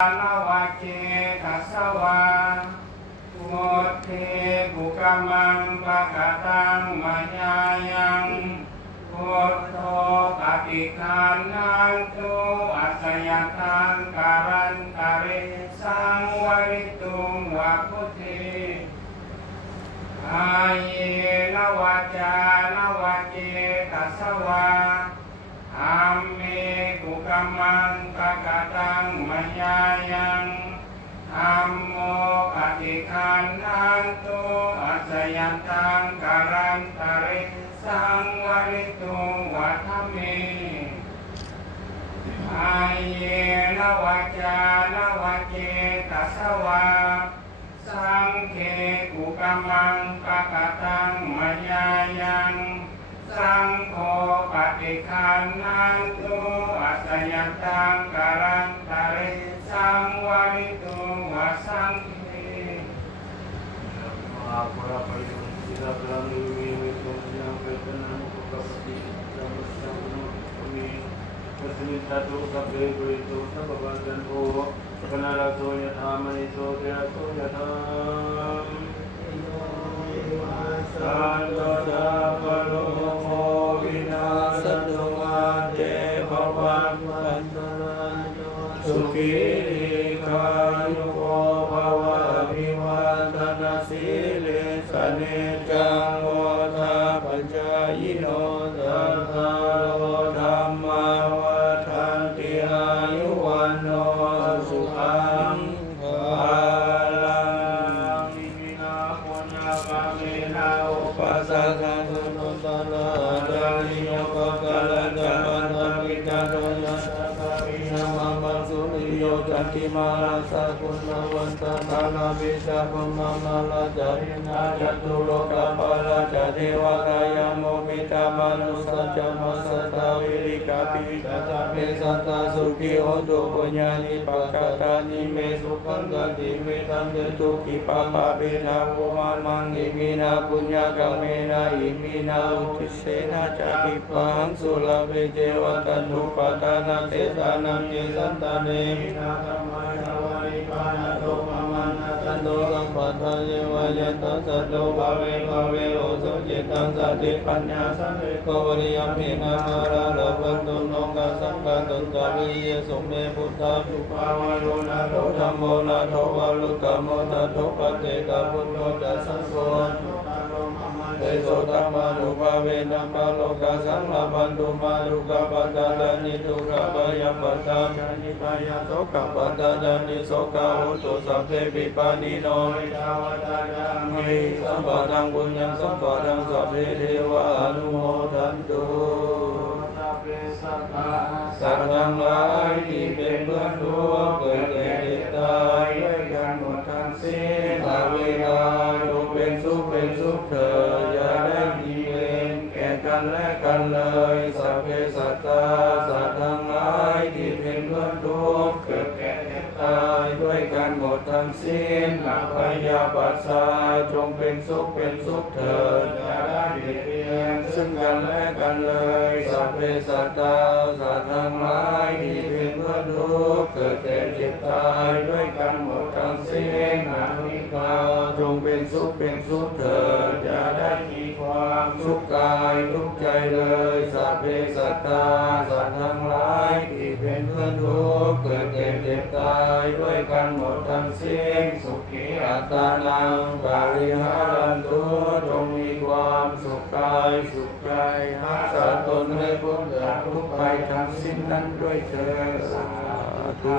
นวะเกตัสสวามุตเทกุกามังปะกะตังมะญายังพุทโธปฏิคันนันตุอัสสยตังการันตะเรสังวริตุงวะพุทธิอาเยนวะจานวะเกตัสสวาอัมเมกุกามังปะกะตังมะญายังธัมโมปฏิคันนันตุอัสสยตังการันตะเรสังวริตุงวัฏเมอาเยนวะจานวะเกตัสสวาสังเฆกุกามังปะกะตังมะญายังสังโฆปฏิคันนันตุอัสสยตังการันตะเรสังวริตุงวัฏเมSatu sabde gurito sababadan o kanaraso yatha maniso kyaso yatha Santosa parumo vinasatungate bhavan vantarano Sukhi kayuko bhava vivantana sile sanejang vata panchayino dhartharo dhamma Janti marasa kunna vanta kana bisa pemamala jarina jatu loka para jadewa kaya momita manusa jamasata wirika pita santa suki untuk penyanyi pakatani me sukan ganti me tanda tuki papa bina umamang imina punya kamena imina utisena caki pang sulabe jewa tandu patana tesana tesantane Santo Sampata Jevayata Sato Bhave Bhave Oso Jetang Sati Panya Same Kavariyam Hina Mara Rapantum Nongka Sangka Tuntaviya Sume Buddha Supavaruna Dhammo Nato Valutamo Tato Pateka Buddho Dasanko Deso Dhammanupa Vedampa Loka Sanglapantu Maruka Patadani Tuka Bayam Patam Janipaya Soka Patadani Soka Utu Sabde Pipani No Vidavadayami Sampatang Punyam Sampatang Sabde Dewa Anumodantuสัตว์ทั้งหลายที่เป็นเพื่อนทุกข์เกิดแก่เจ็บตายด้วยกันหมดทั้งสิ้นอาเวลาจงเป็นสุขเถิดอย่าได้มีเวรแก่กันและกันเลยสัพเพสัตตาสัตว์ทั้งหลายที่เป็นเพื่อนทุกข์เกิดแก่เจ็บตายด้วยกันหมดทั้งสิ้นอาพยาปัสสาจงเป็นสุขเถิดอย่าได้เบียดเบียนซึ่งกันและกันเลยสัพเพสัตตาสัตว์ทั้งหลายที่เป็นเพื่อนทุกข์เกิดแก่เจ็บตายด้วยกันหมดทั้งสิ้นอานิกาจงเป็นสุขเถิดอย่าได้มีความทุกข์กายทุกข์ใจเลยสัพเพสัตตาสัตว์ทั้งหลายที่เป็นเพื่อนทุกข์เกิดแก่เจ็บตายด้วยกันหมดทั้งสิ้นสุขีอัตตานังปาริหารันตุจงมีความสุขกายสุขใจรักษาตนให้พ้นจากทุกข์ภัยทั้งสิ้นนั้นด้วยเถิดสาธุ